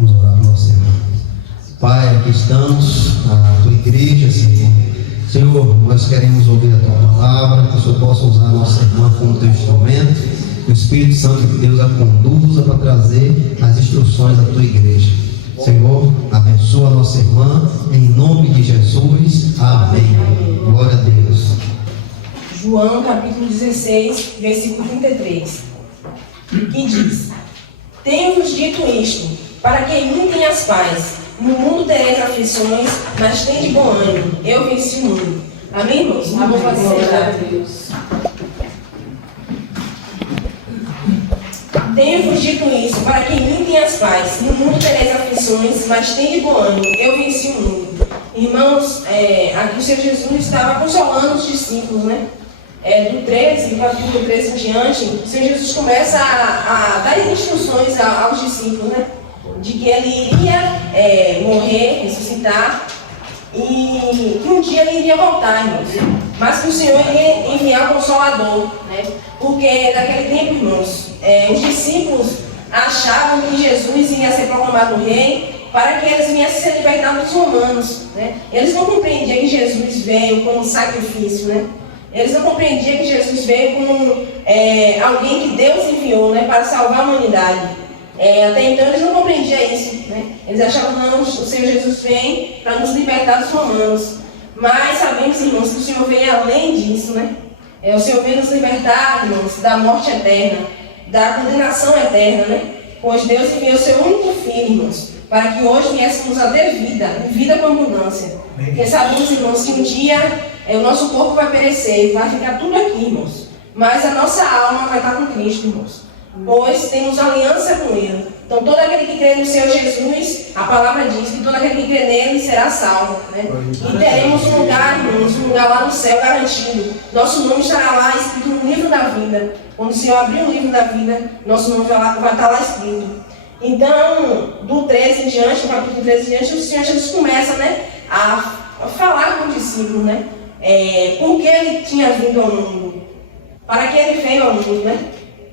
Vamos orar para nosso Senhor. Pai, aqui estamos, na tua igreja, Senhor. Senhor, nós queremos ouvir a tua palavra, que o Senhor possa usar a nossa irmã como teu instrumento, que o Espírito Santo de Deus a conduza para trazer as instruções da tua igreja. Senhor, abençoa a nossa irmã, em nome de Jesus. Amém. Glória a Deus. João capítulo 16, versículo 33, que diz: Tenho-vos dito isto, para que em mim tenhas paz. No mundo tereis aflições, mas tende bom ânimo. Eu venci o mundo. Amém, irmãos? Vamos fazer a Deus. Tenho-vos dito isso, para que em mim tenhas paz. No mundo tereis aflições, mas tende bom ânimo. Eu venci o mundo. Irmãos, aqui o Senhor Jesus estava consolando os discípulos, né? Do 13, capítulo 13 em diante, o Senhor Jesus começa a dar instruções aos discípulos, né? De que ele iria morrer, ressuscitar, e que um dia ele iria voltar, irmãos. Mas que o Senhor iria enviar o Consolador, né? Porque naquele tempo, irmãos, os discípulos achavam que Jesus iria ser proclamado rei para que eles viessem ser libertados dos romanos, né? Eles não compreendiam que Jesus veio como sacrifício, né? Eles não compreendiam que Jesus veio como alguém que Deus enviou, né, para salvar a humanidade. Até então eles não compreendiam isso, né? Eles achavam que não, o Senhor Jesus vem para nos libertar dos romanos. Mas sabemos, irmãos, que o Senhor veio além disso, né? O Senhor veio nos libertar, irmãos, da morte eterna, da condenação eterna, né? Pois Deus enviou seu único filho, irmãos, para que hoje viéssemos a ter vida, e vida com abundância. Porque sabemos, irmãos, que um dia o nosso corpo vai perecer, vai ficar tudo aqui, irmãos. Mas a nossa alma vai estar com Cristo, irmãos. Pois temos aliança com Ele. Então todo aquele que crê no Senhor Jesus, a palavra diz que todo aquele que crê nele será salvo, né? E teremos um lugar, irmãos, um lugar lá no céu garantido. Nosso nome estará lá escrito no livro da vida. Quando o Senhor abrir o livro da vida, nosso nome vai estar lá escrito. Então, do 13 em diante, do capítulo 13 em diante, o Senhor Jesus começa, né, a falar com o discípulo, né? Por que ele tinha vindo ao mundo? Para que ele veio ao mundo, né?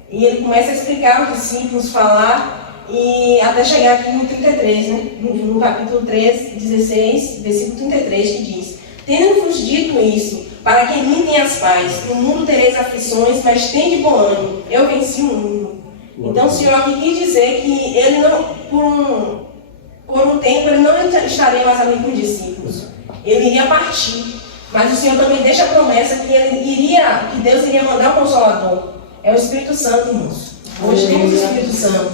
E ele começa a explicar aos discípulos, falar, e até chegar aqui no 33, né? No capítulo 13, 16, versículo 33, que diz: Tendo-vos dito isso, para que em mim tenhas paz. No mundo tereis aflições, mas tende bom ânimo. Eu venci o mundo. Então o Senhor aqui quis dizer que ele não, por um tempo, ele não estaria mais ali com os discípulos. Ele iria partir. Mas o Senhor também deixa a promessa que Deus iria mandar o Consolador. É o Espírito Santo, irmãos. Hoje temos o Espírito Santo.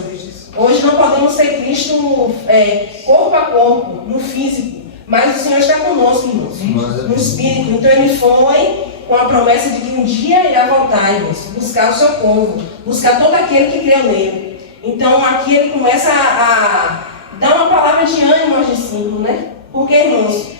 Hoje não podemos ter Cristo corpo a corpo, no físico. Mas o Senhor está conosco, irmãos, no Espírito. Então ele foi com a promessa de que um dia irá voltar, irmãos, buscar o seu povo, buscar todo aquele que crê nele. Então aqui ele começa a dar uma palavra de ânimo aos discípulos, né? Porque, irmãos,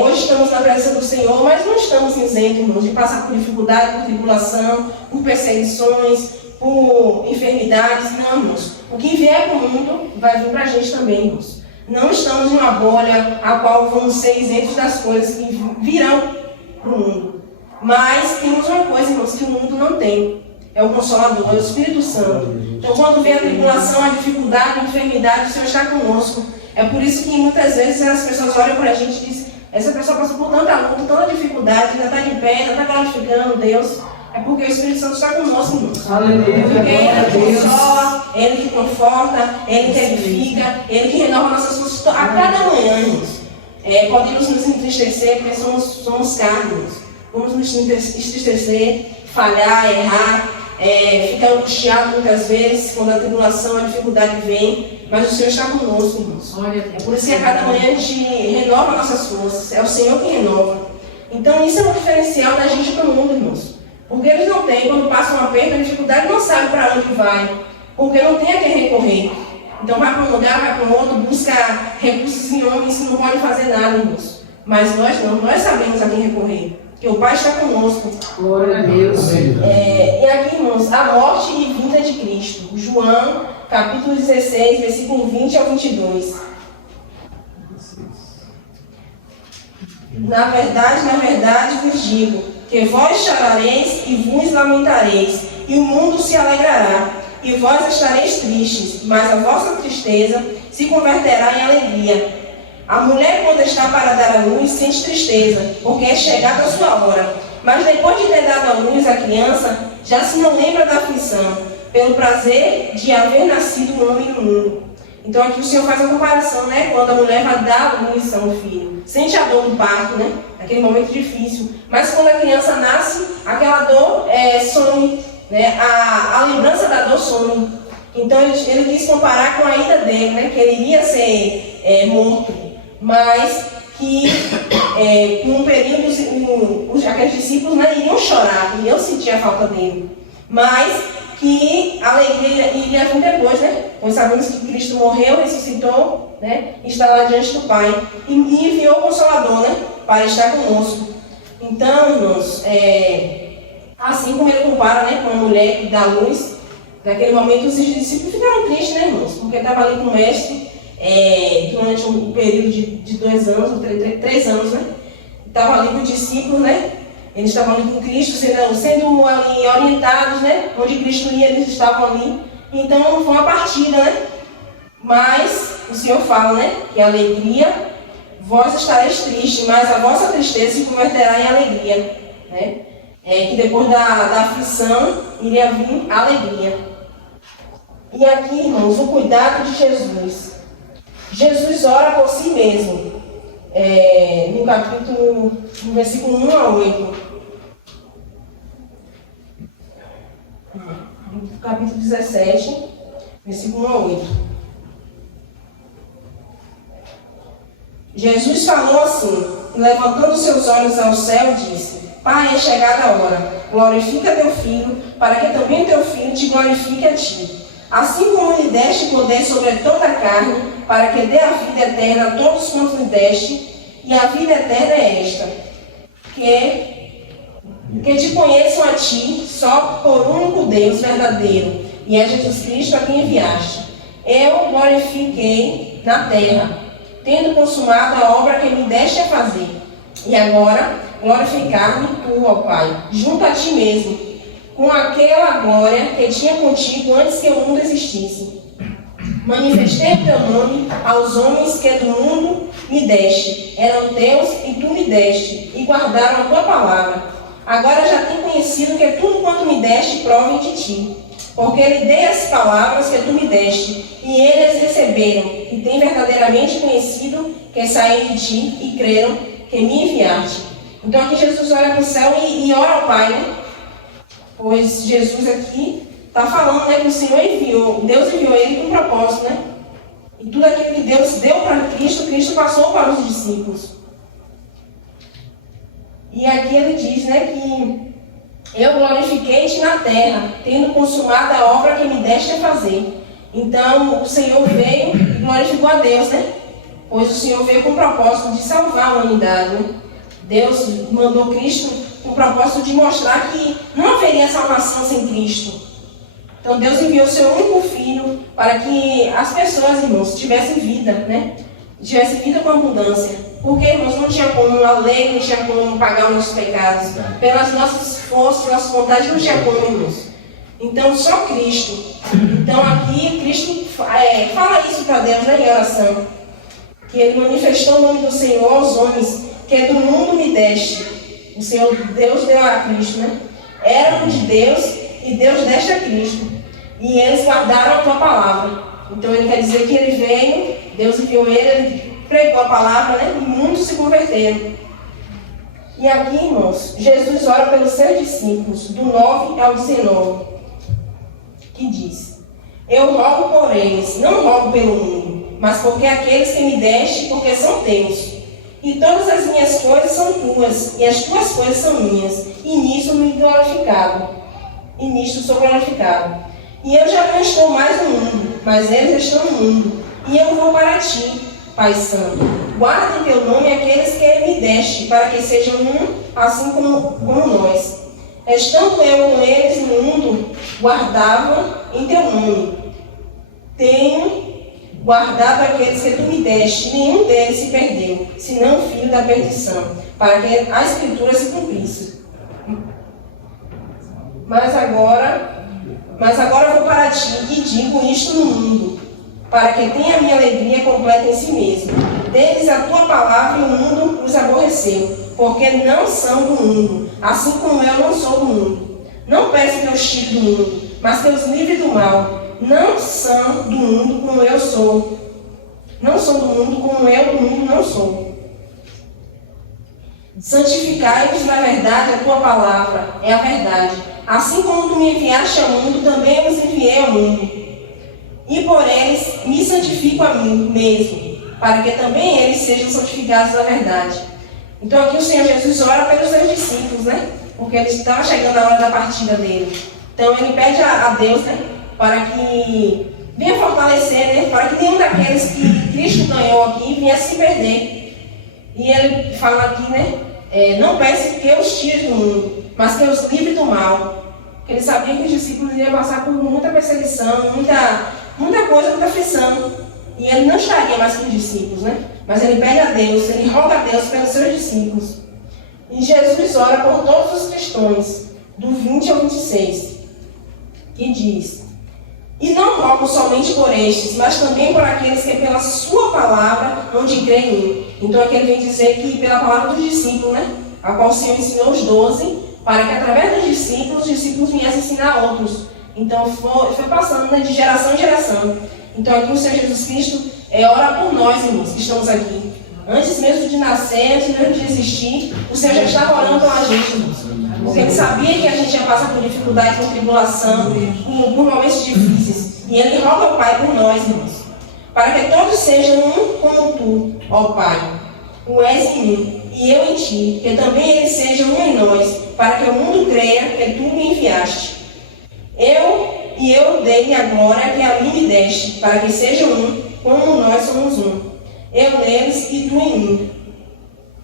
hoje estamos na presença do Senhor, mas não estamos isentos, irmãos, de passar por dificuldade, por tribulação, por perseguições, por enfermidades. Não, irmãos. O que vier para o mundo vai vir para a gente também, irmãos. Não estamos em uma bolha a qual vamos ser isentos das coisas que virão para o mundo. Mas temos uma coisa, irmãos, que o mundo não tem. É o Consolador, é o Espírito Santo. Então, quando vem a tribulação, a dificuldade, a enfermidade, o Senhor está conosco. É por isso que muitas vezes as pessoas olham para a gente e dizem: essa pessoa passou por tanta luta, tanta dificuldade, ainda está de pé, ainda está glorificando Deus. É porque o Espírito Santo está conosco, irmãos. Aleluia. Porque Ele que consola, Ele que conforta, Ele que edifica, Ele que renova nossas forças a cada manhã, irmãos. Podemos nos entristecer porque somos carnes. Vamos nos entristecer, falhar, errar, ficar angustiado muitas vezes quando a tribulação, a dificuldade vem. Mas o Senhor está conosco, irmãos. É por isso que a cada manhã a gente renova nossas forças. É o Senhor que renova. Então isso é um diferencial da gente para o mundo, irmãos. Porque eles não têm, quando passam um aperto, a dificuldade, não sabem para onde vai. Porque não tem a quem recorrer. Então vai para um lugar, vai para um outro, busca recursos em homens que não podem fazer nada, irmãos. Mas nós não, nós sabemos a quem recorrer. Porque o Pai está conosco. Glória a Deus. E aqui, irmãos, a morte e vinda de Cristo. João, capítulo 16, versículo 20 ao 22. Na verdade, vos digo, que vós chorareis e vos lamentareis, e o mundo se alegrará. e vós estareis tristes, mas a vossa tristeza se converterá em alegria. A mulher, quando está para dar à luz, sente tristeza, porque é chegada a sua hora. Mas depois de ter dado à luz a criança, já se não lembra da aflição, pelo prazer de haver nascido um homem no mundo. Então aqui o Senhor faz a comparação, né? Quando a mulher vai dar à luz a um filho. Sente a dor do parto, né? Aquele momento difícil. Mas quando a criança nasce, aquela dor some, né? A lembrança da dor some. Então ele quis comparar com a ida dele, né? Que ele iria ser morto. Mas que com um período aqueles discípulos, né, iriam chorar, iriam sentir a falta dele. Mas que a alegria iria vir depois, né? Pois sabemos que Cristo morreu, ressuscitou, né? E está lá diante do Pai. E enviou o Consolador, né? Para estar conosco. Então, irmãos, assim como ele compara, né, com a mulher que dá luz, naquele momento os discípulos ficaram tristes, né, irmãos? Porque estava ali com o mestre durante um período de 2 anos, ou 3 anos, né? Estava ali com os discípulos, né? Eles estavam ali com Cristo, sendo ali orientados, né? Onde Cristo ia, eles estavam ali. Então foi uma partida, né? Mas o Senhor fala, né? Que a alegria, vós estareis tristes, mas a vossa tristeza se converterá em alegria, né? Que depois da aflição iria vir a alegria. E aqui, irmãos, o cuidado de Jesus. Jesus ora por si mesmo. No versículo 1 a 8. No capítulo 17, versículo 1 a 8. Jesus falou assim, levantando seus olhos ao céu, disse: Pai, é chegada a hora, glorifica teu filho, para que também teu filho te glorifique a ti. Assim como lhe deste poder sobre toda a carne, para que dê a vida eterna a todos quantos lhe deste, e a vida eterna é esta, que te conheçam a ti, só por único Deus verdadeiro, e é Jesus Cristo a quem enviaste. Eu glorifiquei na terra, tendo consumado a obra que me deste a fazer. E agora, glorificar-me tu, ó Pai, junto a ti mesmo, com aquela glória que tinha contigo antes que o mundo existisse. Manifestei o teu nome aos homens que do mundo me deste. Eram teus e tu me deste, e guardaram a tua palavra. Agora já tenho conhecido que tudo quanto me deste provém de ti. Porque lhe dei as palavras que tu me deste, e eles receberam, e têm verdadeiramente conhecido que saí de ti, e creram que me enviaste. Então aqui Jesus olha para o céu e ora ao Pai, né? Pois Jesus aqui está falando, né, que o Senhor enviou, Deus enviou ele com um propósito, né? E tudo aquilo que Deus deu para Cristo, Cristo passou para os discípulos. E aqui ele diz, né, que eu glorifiquei-te na terra, tendo consumado a obra que me deste a fazer. Então o Senhor veio e glorificou a Deus, né? Pois o Senhor veio com o propósito de salvar a humanidade, né? Deus mandou Cristo com o propósito de mostrar que não haveria salvação sem Cristo. Então Deus enviou o seu único Filho para que as pessoas, irmãos, tivessem vida, né? Tivessem vida com abundância. Porque, irmãos, não tinha como, a lei não tinha como pagar os nossos pecados. Pelas nossas forças, nossas vontades, não tinha como, irmãos. Então, só Cristo. Então, aqui, Cristo fala isso para Deus, né, em oração. Que Ele manifestou o nome do Senhor aos homens, que do mundo me deste. O Senhor, Deus deu a Cristo, né? Éramos de Deus e Deus deste a Cristo. E eles guardaram a tua palavra. Então, ele quer dizer que ele veio, Deus enviou ele pregou a palavra, né? E muitos se converteram. E aqui, irmãos, Jesus ora pelos seus discípulos, do 9 ao 19, que diz: eu rogo por eles, não rogo pelo mundo, mas porque aqueles que me deste, porque são teus. E todas as minhas coisas são tuas, e as tuas coisas são minhas, e nisto me glorificado. E nisto sou glorificado. E eu já não estou mais no mundo, mas eles estão no mundo. E eu vou para ti, Pai Santo. Guarda em teu nome aqueles que me deste, para que sejam um, assim como nós. Estando eu com eles no mundo, guardava em teu nome. Tenho guardado aqueles que tu me deste, nenhum deles se perdeu, senão o filho da perdição, para que a Escritura se cumprisse. Mas agora, Mas agora vou para ti e digo isto no mundo, para que tenha a minha alegria completa em si mesmo. Deles a tua palavra e o mundo os aborreceu, porque não são do mundo, assim como eu não sou do mundo. Não peço que os tire do mundo, mas que os livre do mal. Não são do mundo como eu sou. Não são do mundo como eu do mundo não sou. Santificai-os na verdade, a tua palavra é a verdade. Assim como tu me enviaste ao mundo, também eu os enviei ao mundo. E por eles me santifico a mim mesmo, para que também eles sejam santificados na verdade. Então aqui o Senhor Jesus ora pelos seus discípulos, né? Porque eles estavam chegando a hora da partida dele. Então ele pede a Deus, né? Para que venha fortalecer, né? Para que nenhum daqueles que Cristo ganhou aqui venha se perder. E ele fala aqui, né? Não peça que os tire do mundo, mas que os livre do mal. Ele sabia que os discípulos iam passar por muita perseguição, muita coisa, muita aflição. E ele não estaria mais com os discípulos, né? Mas ele pede a Deus, ele roga a Deus pelos seus discípulos. E Jesus ora por todos os cristãos, do 20 ao 26, que diz: E não rogo somente por estes, mas também por aqueles que pela sua palavra hão de crer em mim. Então aqui ele vem dizer que pela palavra dos discípulos, né? A qual o Senhor ensinou os 12, para que através dos discípulos, os discípulos viessem ensinar outros. Então foi passando, né, de geração em geração. Então aqui o Senhor Jesus Cristo ora por nós, irmãos, que estamos aqui. Antes mesmo de nascer, antes mesmo de existir, o Senhor já estava orando pela gente, irmãos. Porque Ele sabia que a gente ia passar por dificuldade, por tribulação, por momentos difíceis. E Ele roga ao Pai por nós, irmãos. Para que todos sejam um como Tu, ó Pai. Tu és em mim e eu em Ti, que também eles sejam um em nós, para que o mundo creia que Tu me enviaste. Eu dei a glória que a mim me deste, para que sejam um, como nós somos um. Eu neles e Tu em mim.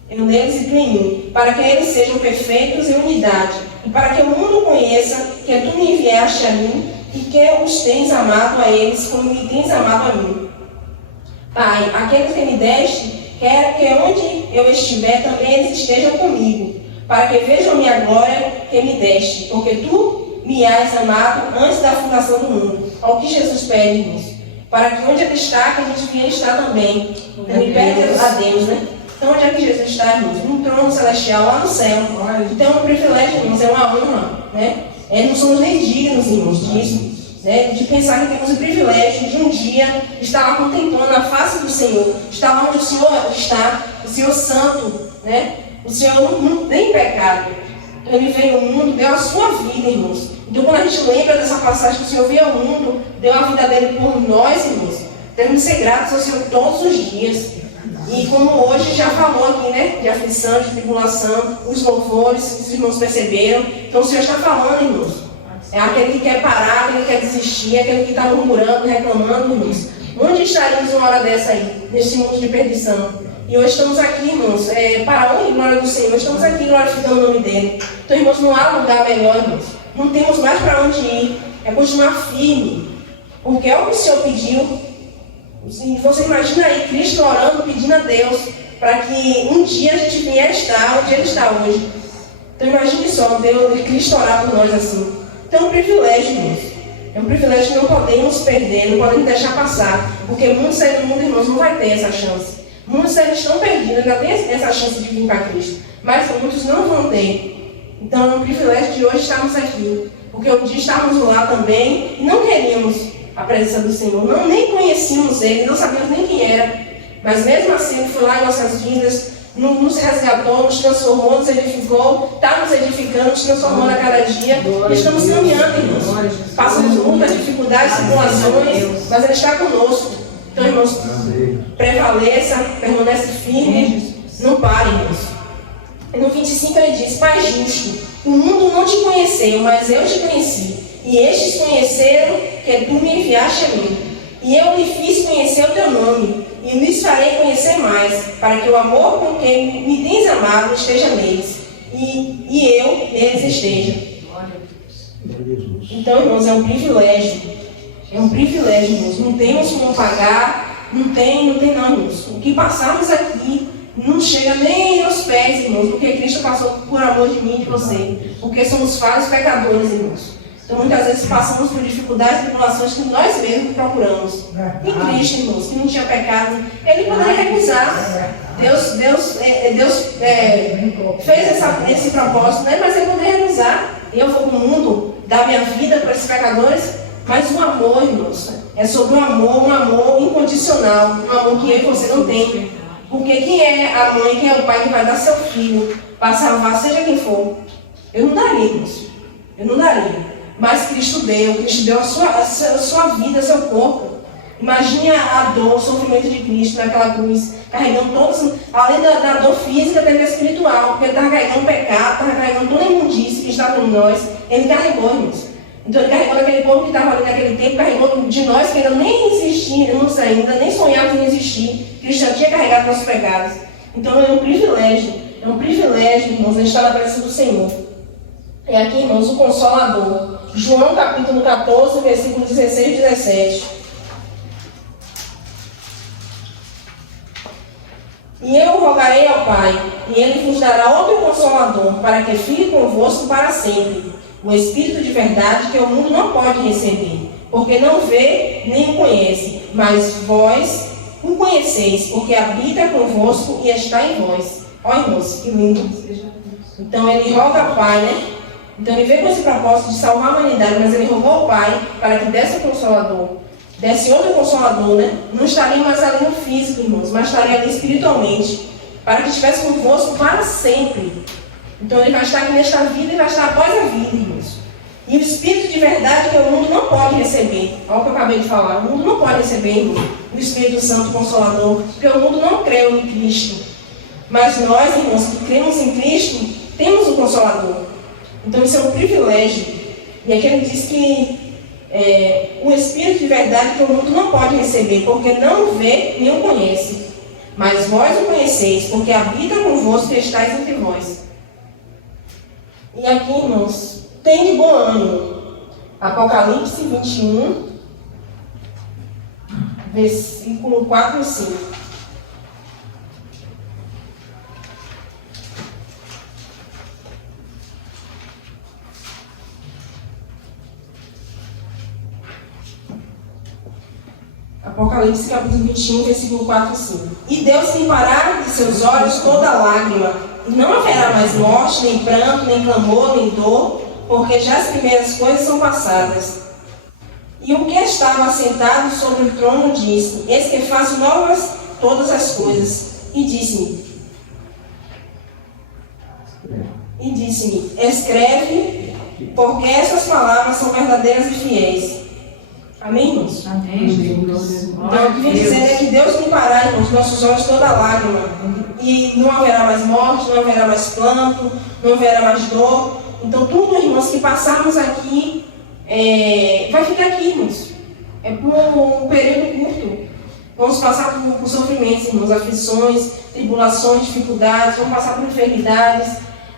Eu neles e Tu em mim, para que eles sejam perfeitos em unidade, e para que o mundo conheça que Tu me enviaste a mim, e que os tens amado a eles, como me tens amado a mim. Pai, aqueles que me deste, quero que onde eu estiver, também eles estejam comigo, para que vejam minha glória que me deste, porque Tu me has amado antes da fundação do mundo. Ao que Jesus pede, irmãos, para que onde Ele está, que a gente venha estar também. Ele pede a Deus, né? Então onde é que Jesus está, irmãos? Num trono celestial, lá no céu. Então é um privilégio, irmãos, é uma honra, né? Não somos nem dignos, irmãos, disso, né? De pensar que temos o privilégio de um dia estar lá contemplando a face do Senhor, estar lá onde o Senhor está, o Senhor santo, né? O Senhor não tem pecado. Então Ele veio ao mundo, deu a sua vida, irmãos. Então quando a gente lembra dessa passagem que o Senhor veio ao mundo, deu a vida dele por nós, irmãos, devemos ser gratos ao Senhor todos os dias. E como hoje já falou aqui, né, de aflição, de tribulação, os louvores, os irmãos perceberam. Então o Senhor está falando, irmãos. É aquele que quer parar, aquele que quer desistir, aquele que está murmurando, reclamando, irmãos. Onde estaríamos uma hora dessa aí, nesse mundo de perdição? E hoje estamos aqui, irmãos, para a honra e glória do Senhor. Estamos aqui glorificando o nome dele. Então, irmãos, não há lugar melhor, irmãos. Não temos mais para onde ir. É continuar firme. Porque é o que o Senhor pediu. E você imagina aí Cristo orando, pedindo a Deus para que um dia a gente venha estar onde Ele está hoje. Então imagine só, Deus, Cristo orar por nós assim. Então é um privilégio, irmãos. É um privilégio que não podemos perder, não podemos deixar passar. Porque muitos aí no mundo, irmãos, não vai ter essa chance. Muitos eles estão perdidos, ainda tem essa chance de vir para Cristo. Mas muitos não vão ter. Então é um privilégio de hoje estarmos aqui. Porque um dia estávamos lá também e não queríamos a presença do Senhor. Não, nem conhecíamos Ele, não sabíamos nem quem era. Mas mesmo assim Ele foi lá em nossas vidas, nos resgatou, nos transformou, nos edificou, está nos edificando, nos transformando a cada dia. E estamos caminhando, irmãos. Passamos muitas dificuldades, tribulações, mas Ele está conosco. Então, irmãos, prevaleça, permanece firme, não pare, irmãos. E no 25 ele diz: Pai justo, o mundo não te conheceu, mas eu te conheci. E estes conheceram que tu me enviaste a mim. E eu lhe fiz conhecer o teu nome, e lhes farei conhecer mais, para que o amor com que me tens amado esteja neles, e eu neles esteja. Então, irmãos, é um privilégio. É um privilégio, irmãos. Não temos como pagar, não tem não, irmãos. O que passamos aqui não chega nem aos pés, irmãos, porque Cristo passou por amor de mim e de você. Porque somos falhos pecadores, irmãos. Então, muitas vezes passamos por dificuldades e tribulações que nós mesmos procuramos. Em Cristo, irmãos, que não tinha pecado, Ele poderia recusar. Deus fez esse propósito, né? Mas Ele poderia recusar. Eu vou para o mundo dar minha vida para esses pecadores. Mas o amor, irmãos, é sobre um amor incondicional, um amor que eu e você não tem. Porque quem é a mãe, quem é o pai que vai dar seu filho para salvar, seja quem for? Eu não daria, irmãos. Eu não daria. Mas Cristo deu a sua vida, seu corpo. Imagine a dor, o sofrimento de Cristo naquela cruz, carregando todos, além da dor física, teve a espiritual, porque ele estava carregando o pecado, estava carregando toda a imundície que estava em nós. Ele carregou, irmãos. Então ele carregou daquele povo que estava ali naquele tempo, carregou de nós que ainda nem existíamos ainda, nem sonhávamos em existir. Cristo já tinha carregado nossos pecados. Então é um privilégio, irmãos, a gente estar na presença do Senhor. É aqui, irmãos, o Consolador. João capítulo 14, versículo 16 e 17. E eu rogarei ao Pai, e Ele vos dará outro Consolador, para que fique convosco para sempre. O Espírito de verdade que o mundo não pode receber, porque não vê nem o conhece, mas vós o conheceis, porque habita convosco e está em vós. Ó, irmãos, que lindo. Então ele roga ao Pai, né? Então ele veio com esse propósito de salvar a humanidade, mas ele rogou ao Pai para que desse o Consolador, desse outro Consolador, né? Não estaria mais ali no físico, irmãos, mas estaria ali espiritualmente, para que estivesse convosco para sempre. Então ele vai estar aqui nesta vida e vai estar após a vida, irmãos. E o Espírito de verdade que o mundo não pode receber. Olha o que eu acabei de falar. O mundo não pode receber, irmão, o Espírito Santo Consolador, porque o mundo não creu em Cristo. Mas nós, irmãos, que cremos em Cristo, temos o Consolador. Então isso é um privilégio. E aqui ele diz que o Espírito de verdade que o mundo não pode receber, porque não o vê nem o conhece. Mas vós o conheceis, porque habita convosco e estáis entre vós. E aqui, irmãos, tem de bom ânimo. Apocalipse 21, versículo 4 e 5. Apocalipse capítulo 21, versículo 4 e 5. E Deus limpará de seus olhos toda lágrima, e não haverá mais morte, nem pranto, nem clamor, nem dor, porque já as primeiras coisas são passadas. E o que estava assentado sobre o trono disse: Eis que faço novas todas as coisas. E disse-me, escreve, porque essas palavras são verdadeiras e fiéis. Amém, irmãos? Amém, Jesus. Então, o que vem dizer é que Deus limpará com os nossos olhos toda lágrima. E não haverá mais morte, não haverá mais planto, não haverá mais dor. Então, tudo, irmãos, que passarmos aqui, vai ficar aqui, irmãos. É por um período curto. Vamos passar por sofrimentos, irmãos, aflições, tribulações, dificuldades, vamos passar por enfermidades.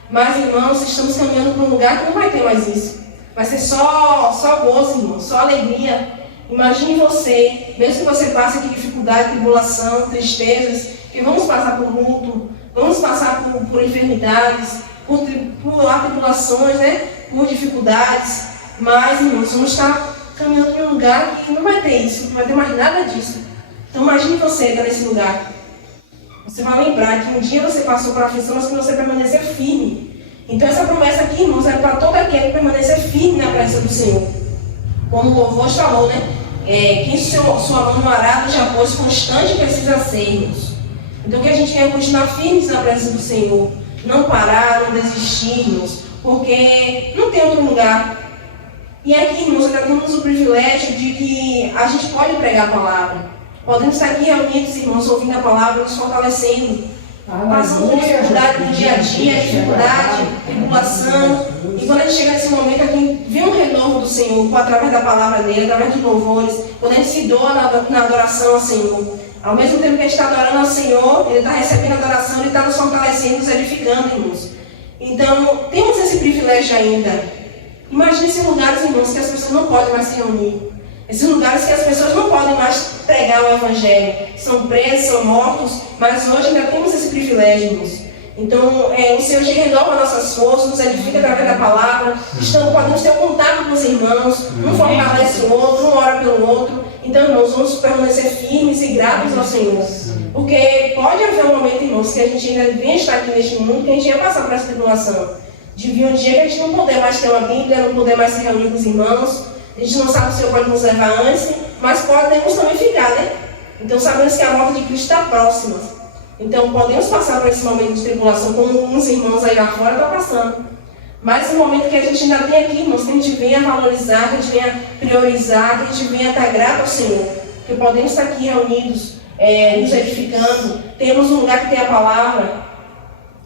Mas, irmãos, estamos caminhando para um lugar que não vai ter mais isso. Vai ser só gozo, irmão, só alegria. Imagine você, mesmo que você passe aqui dificuldade, tribulação, tristezas, que vamos passar por luto, vamos passar por enfermidades, por tribulações, né? Por dificuldades. Mas, irmãos, vamos estar caminhando para um lugar que não vai ter isso, não vai ter mais nada disso. Então imagine você estar nesse lugar. Você vai lembrar que um dia você passou por aflição, mas que você permanecer firme. Então essa promessa aqui, irmãos, é para todo aquele que permanecer firme na presença do Senhor. Como o louvor falou, né? Quem sua mão no arado já pôs constante precisa ser, irmãos. Então o que a gente quer é continuar firmes na presença do Senhor. Não parar, não desistir, irmãos, porque não tem outro lugar. E aqui, irmãos, ainda temos o privilégio de que a gente pode pregar a palavra. Podemos estar aqui reunidos, irmãos, ouvindo a palavra, nos fortalecendo. Passando por dificuldade no dia a dia, dificuldade, tribulação. E quando a gente chega nesse momento aqui, vê um renovo do Senhor, através da palavra dele, através de louvores, quando a gente se doa na adoração ao Senhor. Ao mesmo tempo que a gente está adorando ao Senhor, ele está recebendo a adoração, ele está nos fortalecendo, nos edificando, irmãos. Então, temos esse privilégio ainda. Imagine esses lugares, irmãos, que as pessoas não podem mais se reunir. Esses lugares que as pessoas não podem mais pregar o Evangelho. São presos, são mortos, mas hoje ainda temos esse privilégio, irmãos. Então, o Senhor renova nossas forças, nos edifica através da palavra. Podemos ter contato com os irmãos, um fortalece o outro, um ora pelo outro. Então, irmãos, vamos permanecer firmes e gratos ao Senhor. Porque pode haver um momento, irmãos, que a gente ainda venha estar aqui neste mundo, que a gente ia passar por essa tribulação. De vir um dia que a gente não poder mais ter uma Bíblia, não poder mais se reunir com os irmãos. A gente não sabe se o Senhor pode nos levar antes, mas podemos também ficar, né? Então, sabemos que a volta de Cristo está próxima. Então, podemos passar por esse momento de tribulação, como uns irmãos aí lá fora estão passando. Mas esse momento que a gente ainda tem aqui, irmãos, que a gente venha valorizar, que a gente venha priorizar, que a gente venha estar grato ao Senhor. Que podemos estar aqui reunidos, nos edificando. Temos um lugar que tem a palavra.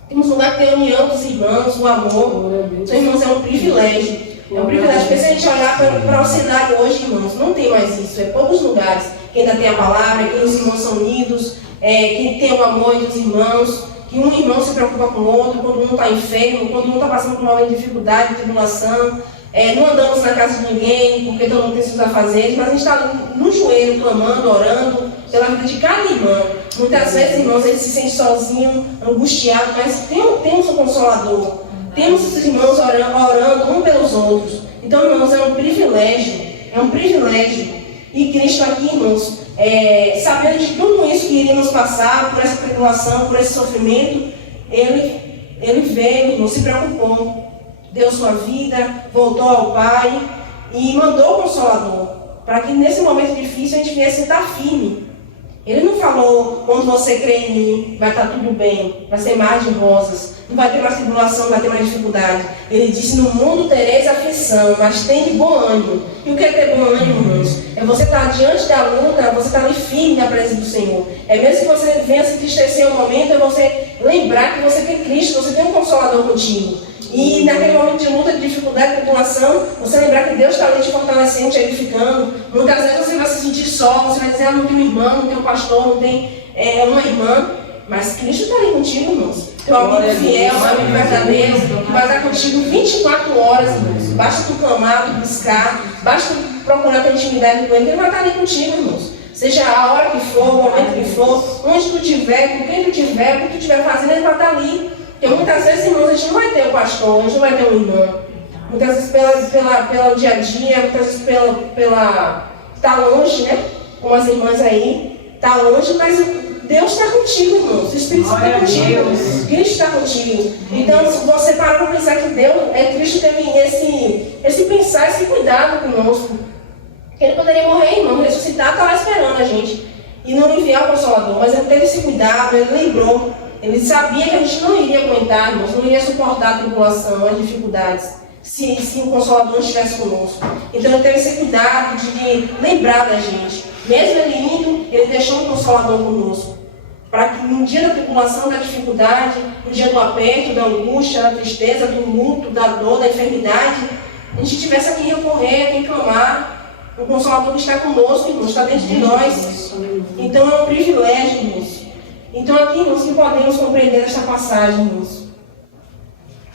Temos um lugar que tem a união dos irmãos, o amor. Então, irmãos, é um privilégio. É um privilégio. Porque se a gente olhar para o cenário hoje, irmãos, não tem mais isso. É poucos lugares que ainda tem a palavra, que os irmãos são unidos. Que tem o amor entre os irmãos, que um irmão se preocupa com o outro, quando um está enfermo, quando um está passando por uma momento de dificuldade, de tribulação. Não andamos na casa de ninguém, porque todo mundo tem seus afazeres, mas a gente está no joelho, clamando, orando pela vida de cada irmão. Muitas vezes, irmãos, eles se sentem sozinhos, angustiados, mas temos um Consolador. Temos esses irmãos orando um pelos outros. Então, irmãos, é um privilégio. E Cristo aqui, irmãos, sabendo de tudo isso que iríamos passar, por essa tribulação, por esse sofrimento, ele veio, não se preocupou, deu sua vida, voltou ao Pai e mandou o Consolador, para que nesse momento difícil a gente viesse estar firme. Ele não falou, quando você crê em mim, vai estar tudo bem, vai ser mar de rosas, não vai ter mais tribulação, não vai ter mais dificuldade. Ele disse, no mundo tereis aflição, mas tem de bom ânimo. E o que é ter bom ânimo, irmãos? É você estar diante da luta, você estar ali firme na presença do Senhor. É mesmo que você venha se entristecer um momento, é você lembrar que você tem Cristo, você tem um Consolador contigo. E naquele momento de luta, de dificuldade, de tribulação, você lembrar que Deus está ali te fortalecendo, te edificando. Muitas vezes você vai se sentir só, você vai dizer, não tem um irmão, não tem um pastor, não tem uma irmã. Mas Cristo está ali contigo, irmãos. Teu amigo fiel, teu amigo verdadeiro, que vai estar contigo 24 horas, irmãos. Basta tu clamar, tu buscar, basta tu procurar ter intimidade com Ele, Ele vai estar ali contigo, irmãos. Seja a hora que for, o momento que for, onde tu estiver, com quem tu estiver, o que tu estiver fazendo, Ele vai estar ali. Porque muitas vezes, irmãos, a gente não vai ter um pastor, a gente não vai ter um irmão. Muitas vezes pelo dia a dia, muitas vezes está longe, né? Como as irmãs aí, está longe, mas Deus está contigo, irmãos. O Espírito Santo está contigo. Cristo está contigo. Então, se você parar para pensar que Cristo teve esse pensar, esse cuidado conosco. Ele poderia morrer, irmão, ressuscitar, está lá esperando a gente. E não enviar o Consolador, mas ele teve esse cuidado, ele lembrou. Ele sabia que a gente não iria aguentar, irmãos, não iria suportar a tribulação, as dificuldades, se o Consolador estivesse conosco. Então ele teve esse cuidado de lembrar da gente. Mesmo ele indo, ele deixou o Consolador conosco. Para que no dia da tribulação, da dificuldade, no dia do aperto, da angústia, da tristeza, do luto, da dor, da enfermidade, a gente tivesse a quem recorrer, a quem clamar. O Consolador que está conosco, irmãos, está dentro de nós. Então é um privilégio, irmãos. Então aqui, irmãos, que podemos compreender esta passagem, irmãos,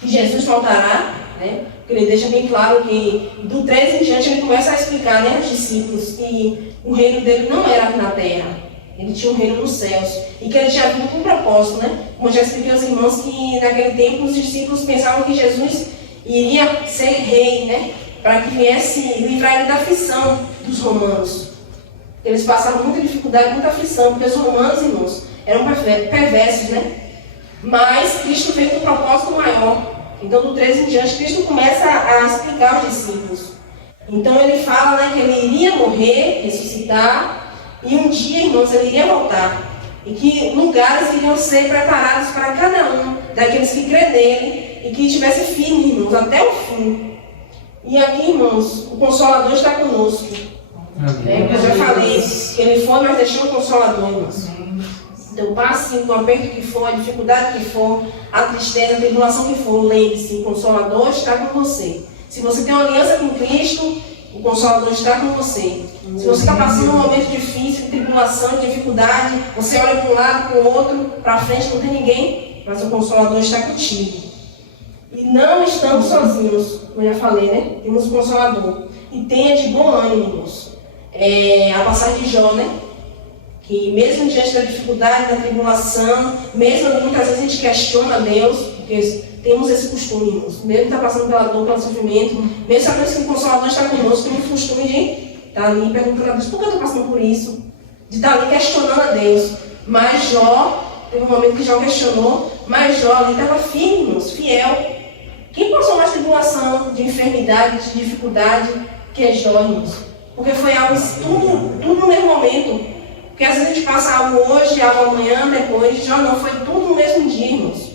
que Jesus faltará, né? Porque ele deixa bem claro que do 13 em diante ele começa a explicar, né, aos discípulos que o reino dele não era aqui na terra, ele tinha um reino nos céus e que ele tinha vindo com um propósito, né? Como eu já expliquei aos irmãos que naquele tempo os discípulos pensavam que Jesus iria ser rei, né? Para que viesse livrar ele da aflição dos romanos. Eles passavam muita dificuldade, muita aflição, porque os romanos, irmãos, eram perversos, né? Mas Cristo veio com um propósito maior. Então, do 13 em diante, Cristo começa a explicar aos discípulos. Então, ele fala, né, que ele iria morrer, ressuscitar, e um dia, irmãos, ele iria voltar. E que lugares iriam ser preparados para cada um daqueles que crê nele e que estivesse firme, irmãos, até o fim. E aqui, irmãos, o Consolador está conosco. Eu já falei que ele foi, mas deixou o Consolador, irmãos. Então, passe o aperto que for, a dificuldade que for, a tristeza, a tribulação que for, lembre-se, o Consolador está com você. Se você tem uma aliança com Cristo, o Consolador está com você. Se você está passando um momento difícil, de tribulação, de dificuldade, você olha para um lado, para o outro, para frente, não tem ninguém, mas o Consolador está contigo. E não estamos sozinhos, como eu já falei, né? Temos o Consolador. E tenha de bom ânimo, irmãos. A passagem de Jó, né? Que mesmo diante da dificuldade, da tribulação, mesmo muitas vezes a gente questiona Deus, porque temos esse costume, irmãos. Mesmo estar passando pela dor, pelo sofrimento, mesmo sabendo que o Consolador está conosco, temos o costume de estar ali perguntando a Deus, por que eu estou passando por isso? De estar ali questionando a Deus. Mas Jó, teve um momento que Jó questionou, mas Jó ali estava firme, irmãos, fiel. Quem passou mais tribulação, de enfermidade, de dificuldade, que é Jó, irmãos? Porque foi algo, tudo no mesmo momento. Porque às vezes a gente passa algo hoje, algo amanhã, depois. Jó não, foi tudo no mesmo dia, irmãos.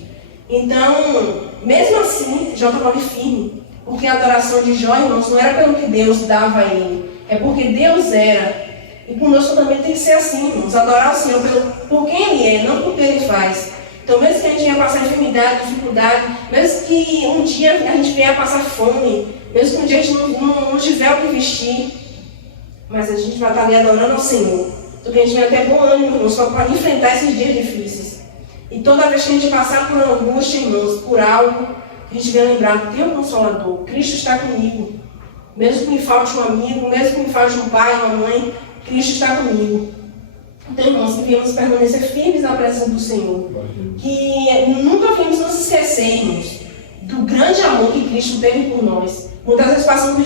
Então, mesmo assim, Jó estava ali firme. Porque a adoração de Jó, irmãos, não era pelo que Deus dava a ele. É porque Deus era. E conosco também tem que ser assim, irmãos. Adorar o Senhor por quem Ele é, não por que Ele faz. Então, mesmo que a gente venha passar enfermidade, dificuldade, mesmo que um dia a gente venha passar fome, mesmo que um dia a gente não tiver o que vestir, mas a gente vai estar ali adorando ao Senhor. Então, que a gente venha ter bom ânimo, irmãos, para enfrentar esses dias difíceis. E toda vez que a gente passar por angústia, irmãos, por algo, a gente venha lembrar, tem um Consolador, Cristo está comigo. Mesmo que me falte um amigo, mesmo que me falte um pai, uma mãe, Cristo está comigo. Então, irmãos, que viemos permanecer firmes na presença do Senhor. Que nunca viemos nos esquecermos do grande amor que Cristo teve por nós. Muitas vezes passamos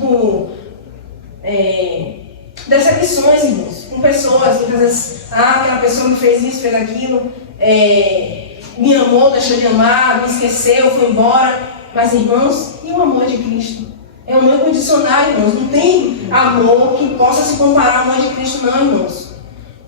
por decepções, irmãos, com pessoas. Muitas vezes, aquela pessoa me fez isso, fez aquilo, me amou, deixou de amar, me esqueceu, foi embora. Mas, irmãos, e o amor de Cristo? É um amor incondicional, irmãos. Não tem amor que possa se comparar ao amor de Cristo, não, irmãos.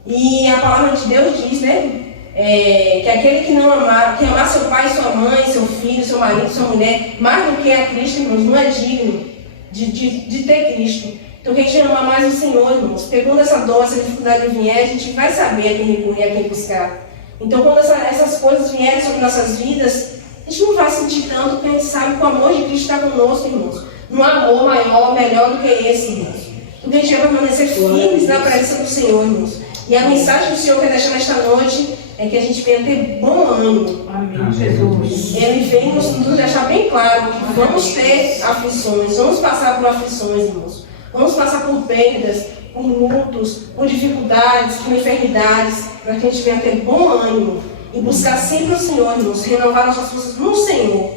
E a palavra de Deus diz, né? Que aquele que não amar, que amar seu pai, sua mãe, seu filho, seu marido, sua mulher, mais do que a Cristo, irmãos, não é digno de ter Cristo. Então, que a gente ama mais o Senhor, irmãos. Porque quando essa dor, essa dificuldade vier, a gente vai saber a quem recorrer, a quem buscar. Então, quando essas coisas vierem sobre nossas vidas, a gente não vai sentir tanto, porque a gente sabe que o amor de Cristo está conosco, irmãos. Não há amor maior, melhor do que esse, irmãos. Então, a gente vai permanecer firmes na presença do Senhor, irmãos. E a mensagem que o Senhor quer deixar nesta noite é que a gente venha ter bom ânimo. Amém, Jesus. Ele vem nos deixar bem claro que vamos ter aflições, vamos passar por aflições, irmãos. Vamos passar por perdas, por lutos, por dificuldades, por enfermidades, para que a gente venha ter bom ânimo e buscar sempre o Senhor, irmãos, renovar nossas forças no Senhor.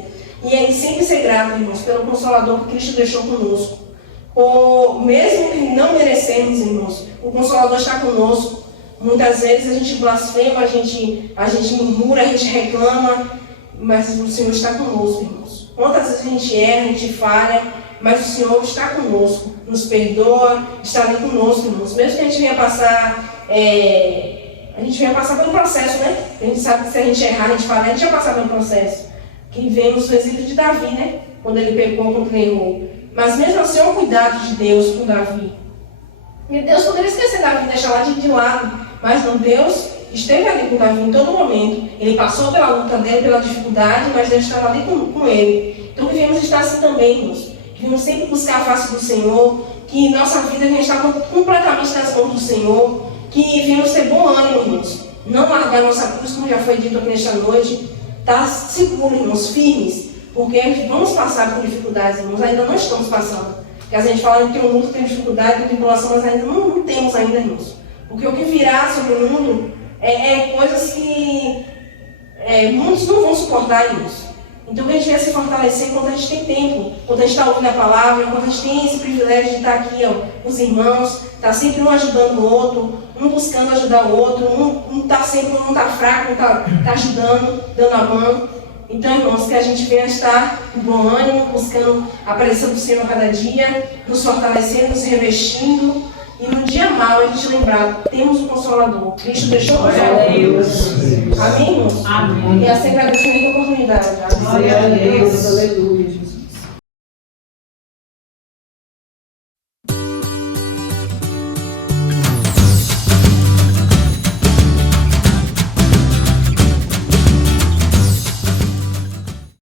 E aí sempre ser grato, irmãos, pelo Consolador que Cristo deixou conosco. Mesmo que não merecemos, irmãos, o Consolador está conosco. Muitas vezes a gente blasfema, a gente murmura, a gente reclama, mas o Senhor está conosco, irmãos. Quantas vezes a gente erra, a gente falha, mas o Senhor está conosco, nos perdoa, está ali conosco, irmãos. Mesmo que a gente venha passar, pelo processo, né? A gente sabe que se a gente errar, a gente falhar, a gente vai passar pelo processo. Que vemos o exemplo de Davi, né? Quando ele pecou, quando ele errou. Mas mesmo assim, é um cuidado de Deus com Davi. E Deus poderia esquecer Davi, deixar lá de lado. Mas não, Deus esteve ali com Davi em todo momento. Ele passou pela luta dele, pela dificuldade, mas Deus estava ali com ele. Então devemos estar assim também, irmãos. Devemos sempre buscar a face do Senhor. Que nossa vida venha estar completamente nas mãos do Senhor. Que venhamos ter bom ânimo, irmãos. Não largar nossa cruz, como já foi dito aqui nesta noite. Estar seguros, irmãos, firmes. Porque vamos passar por dificuldades, irmãos. Ainda não estamos passando. Porque a gente fala que tem um luto, tem dificuldade, tem tribulação, mas ainda não temos ainda, irmãos. Porque o que virá sobre o mundo é coisas que muitos não vão suportar, irmãos. Então, que a gente venha se fortalecer enquanto a gente tem tempo, enquanto a gente está ouvindo a palavra, enquanto a gente tem esse privilégio de estar aqui, com os irmãos, estar sempre um ajudando o outro, um buscando ajudar o outro, um está fraco, um está ajudando, dando a mão. Então, irmãos, que a gente venha estar com bom ânimo, buscando a presença do Senhor a cada dia, nos fortalecendo, nos revestindo. E no dia mau a gente lembrar, temos um Consolador. Cristo deixou para Deus. Amém, irmãos? Amém. E assim agradeço a oportunidade. Glória a Deus. Aleluia, Jesus.